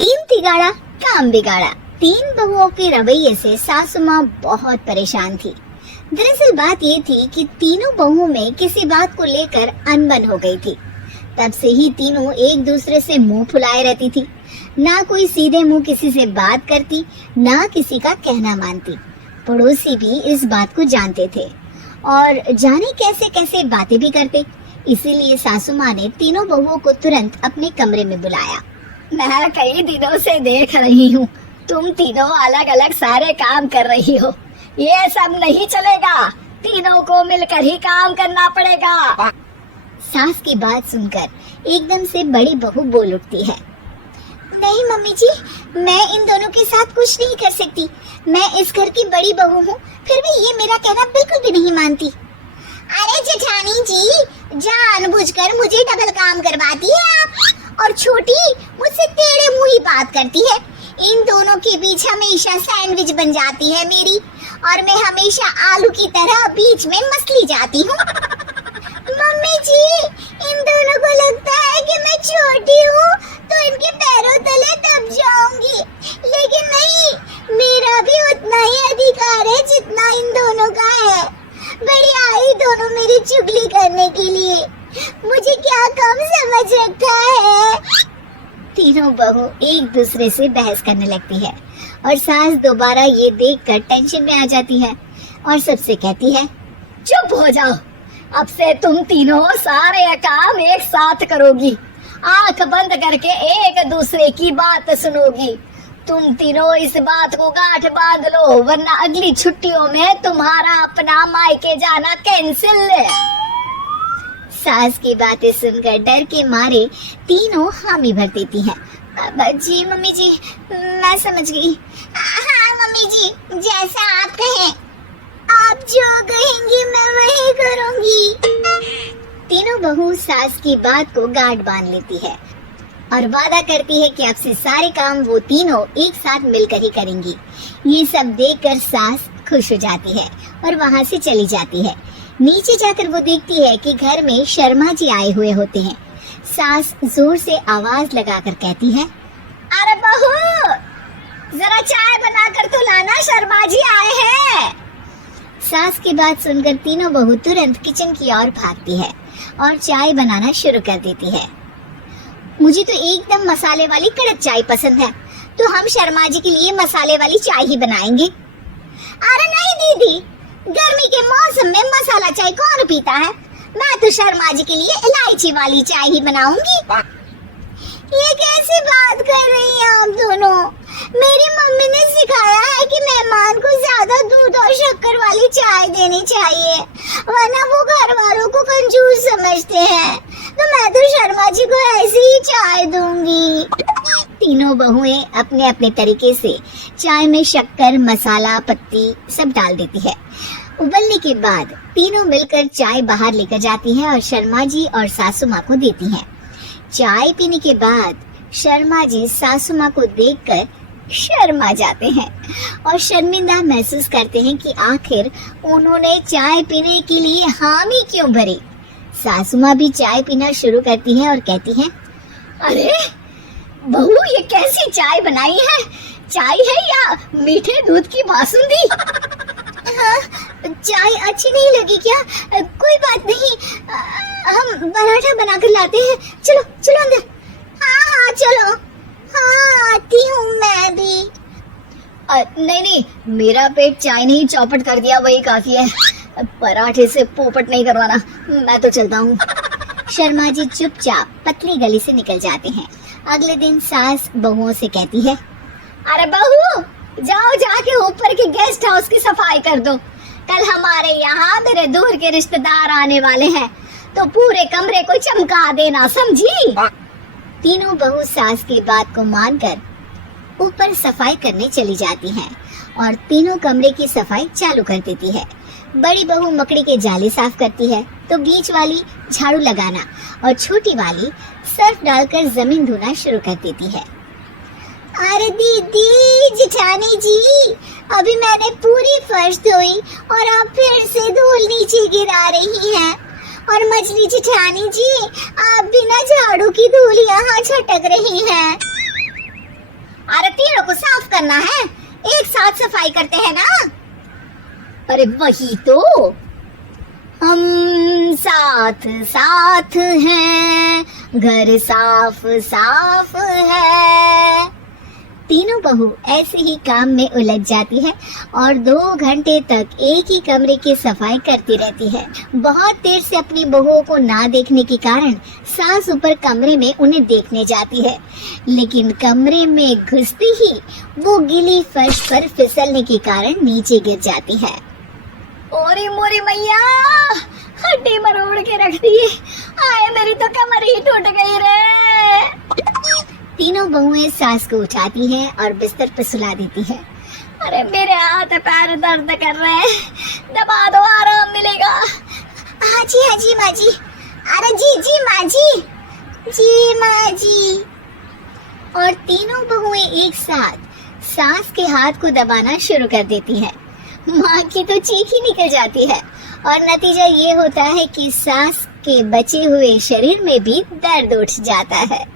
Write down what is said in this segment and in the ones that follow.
तीन तिगाड़ा काम बिगाड़ा। तीन बहुओं के रवैये से सासू माँ बहुत परेशान थी। दरअसल बात ये थी कि तीनों बहुओं में किसी बात को लेकर अनबन हो गई थी। तब से ही तीनों एक दूसरे से मुंह फुलाए रहती थी। ना कोई सीधे मुंह किसी से बात करती, ना किसी का कहना मानती। पड़ोसी भी इस बात को जानते थे और जाने कैसे कैसे बातें भी करते। इसीलिए सासू माँ ने तीनों बहुओं को तुरंत अपने कमरे में बुलाया। मैं कई दिनों से देख रही हूँ, तुम तीनों अलग अलग सारे काम कर रही हो। ये सब नहीं चलेगा, तीनों को मिलकर ही काम करना पड़ेगा। सास की बात सुनकर एकदम से बड़ी बहू बोल उठती है। नहीं मम्मी जी, मैं इन दोनों के साथ कुछ नहीं कर सकती। मैं इस घर की बड़ी बहू हूँ, फिर भी ये मेरा कहना बिल्कुल भी नहीं मानती। अरे जेठानी जी, जानबूझकर मुझे डबल काम करवाती है आप, और छोटी मुझसे टेढ़े मुंह ही बात करती है। इन दोनों के बीच हमेशा सैंडविच बन जाती है मेरी, और मैं हमेशा आलू की तरह बीच में मसली जाती हूँ। मम्मी जी, इन दोनों को लगता है कि मैं छोटी हूँ तो इनके पैरों तले दब जाऊंगी, लेकिन नहीं, मेरा भी उतना ही अधिकार है जितना इन दोनों का है। बड़ी आई दोनों मेरी चुगली करने के लिए, मुझे क्या कम समझ रखा है। तीनों बहू एक दूसरे से बहस करने लगती है और सास दोबारा ये देखकर टेंशन में आ जाती है और सबसे कहती है, चुप हो जाओ, अब से तुम तीनों सारे काम एक साथ करोगी, आंख बंद करके एक दूसरे की बात सुनोगी। तुम तीनों इस बात को गांठ बांध लो, वरना अगली छुट्टियों में तुम्हारा अपना मायके जाना कैंसिल। सास की बातें सुनकर डर के मारे तीनों हामी भर देती हैं। जी मम्मी जी, मैं समझ गई। हाँ मम्मी जी, जैसा आप कहें, आप जो कहेंगी मैं वही करूंगी। तीनों बहू सास की बात को गांठ बांध लेती है और वादा करती है कि अब से सारे काम वो तीनों एक साथ मिलकर ही करेंगी। ये सब देखकर सास खुश हो जाती है और वहाँ से चली जाती है। नीचे जाकर वो देखती है कि घर में शर्मा जी आए हुए होते हैं। सास जोर से आवाज लगाकर कहती है, अरे बहू, जरा चाय बनाकर तो लाना, शर्मा जी आए हैं। सास की बात सुनकर तीनों बहू तुरंत किचन की ओर भागती है और चाय बनाना शुरू कर देती है। मुझे तो एकदम मसाले वाली कड़क चाय पसंद है, तो हम शर्मा जी के लिए मसाले वाली चाय ही बनाएंगे। अरे नहीं दीदी, गर्मी के मौसम में मसाला चाय कौन पीता है? मैं तो शर्मा जी के लिए इलायची वाली चाय ही बनाऊंगी। ये कैसी बात कर रही हैं आप दोनों? मेरी मम्मी ने सिखाया है कि मेहमान को ज्यादा दूध और शक्कर वाली चाय देनी चाहिए, वरना वो घर वालों को कंजूस समझते हैं। तो मैं तो शर्मा जी को ऐसी ही चाय दूंगी। तीनों बहुएं अपने अपने तरीके से चाय में शक्कर, मसाला, पत्ती सब डाल देती है। उबलने के बाद तीनों मिलकर चाय बाहर लेकर जाती हैं और शर्मा जी और सासू माँ को देती हैं। चाय पीने के बाद शर्मा जी सासू माँ को देखकर शर्मा जाते हैं और शर्मिंदा महसूस करते हैं कि आखिर उन्होंने चाय पीने के लिए हामी क्यों भरी। सासू माँ भी चाय पीना शुरू करती है और कहती हैं, अरे बहू, ये कैसी चाय बनाई है? चाय है या मीठे दूध की बासुंदी? हाँ, चाय अच्छी नहीं लगी क्या? कोई बात नहीं, हम पराठा बनाकर लाते हैं। चलो चलो अंदर। हाँ हाँ चलो। हाँ आती हूँ मैं भी। नहीं नहीं, मेरा पेट चाय नहीं चौपट कर दिया वही काफी है, पराठे से पोपट नहीं करवाना, मैं तो चलता हूँ। शर्मा जी चुपचाप पतली गली से निकल जाते हैं। अगले दिन सास बहुओं से कहती है, अरे बहू, जाओ जाके ऊपर के गेस्ट हाउस की सफाई कर दो। कल हमारे यहाँ मेरे दूर के रिश्तेदार आने वाले हैं, तो पूरे कमरे को चमका देना, समझी? तीनों बहू सास की बात को मानकर ऊपर सफाई करने चली जाती हैं और तीनों कमरे की सफाई चालू कर देती है। बड़ी बहू मकड़ी के जाले साफ करती है, तो बीच वाली झाड़ू लगाना और छोटी वाली सर्फ डालकर जमीन धोना शुरू कर देती है। अरे दीदी, जेठानी जी, अभी मैंने पूरी फर्श धोई और आप फिर से धूल नीचे गिरा रही हैं। और मछली जेठानी जी, आप बिना झाड़ू की धूल यहाँ छटक रही हैं। अरे तीनों को साफ करना है, एक साथ सफाई करते हैं ना। अरे वही तो, हम साथ साथ हैं, घर साफ साफ है। तीनों बहू ऐसे ही काम में उलझ जाती है और 2 घंटे तक एक ही कमरे की सफाई करती रहती है। बहुत देर से अपनी बहुओं को ना देखने के कारण सास ऊपर कमरे में उन्हें देखने जाती है, लेकिन कमरे में घुसते ही वो गीली फर्श पर फिसलने के कारण नीचे गिर जाती है। ओरी मोरी मैया, हड्डी मरोड़ के रख दी। आए मेरी तो कमर ही टूट गई रे। तीनों बहुएं सास को उठाती हैं और बिस्तर पर सुला देती हैं। अरे मेरे हाथ पैर दर्द कर रहे हैं, दबा दो, आराम मिलेगा। हाँ जी माँ जी। अरे जी माँ जी, जी माँ जी। और तीनों बहुएं एक साथ सास के हाथ को दबाना शुरू कर देती हैं। माँ की तो चीख ही निकल जाती है और नतीजा ये होता है कि सास के बचे हुए शरीर में भी दर्द उठ जाता है।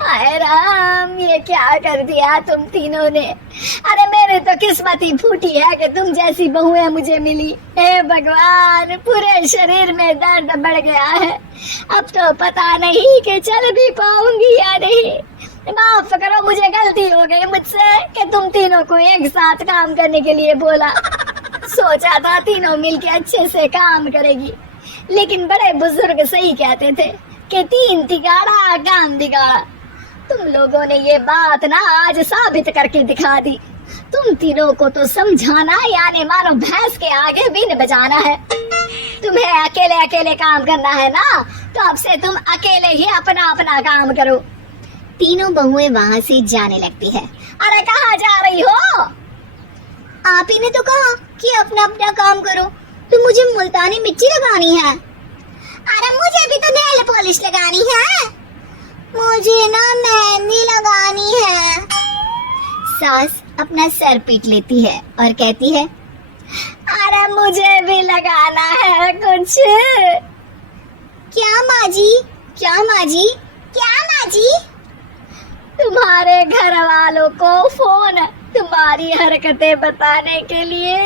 हाय राम, ये क्या कर दिया तुम तीनों ने। अरे मेरे तो किस्मत ही फूटी है कि तुम जैसी बहुएं मुझे मिली। हे भगवान, पूरे शरीर में दर्द बढ़ गया है। अब तो पता नहीं कि चल भी पाऊंगी या नहीं। माफ करो, मुझे गलती हो गई मुझसे कि तुम तीनों को एक साथ काम करने के लिए बोला। सोचा था तीनों मिलके अच्छे से काम करेगी, लेकिन बड़े बुजुर्ग सही कहते थे कि 3 तिगाड़ा काम बिगाड़ा। तुम लोगों ने ये बात ना आज साबित करके दिखा दी। तुम तीनों को तो समझाना यानी मानो भैंस के आगे बीन बजाना है। तुम्हें अकेले अकेले काम करना है ना, तो अब से तुम अकेले ही अपना अपना काम करो। तीनों बहुएं वहाँ से जाने लगती है। अरे कहाँ जा रही हो? आप ही ने तो कहा कि अपना अपना काम करो, तो मुझे मुल्तानी मिट्टी लगानी है। अरे मुझे भी तो नेल पॉलिश लगानी है। मुझे ना मेहंदी लगानी है। सास अपना सर पीट लेती है और कहती है, अरे मुझे भी लगाना है कुछ। क्या माँ जी, क्या माँ जी, क्या माँ जी? तुम्हारे घर वालों को फोन तुम्हारी हरकतें बताने के लिए।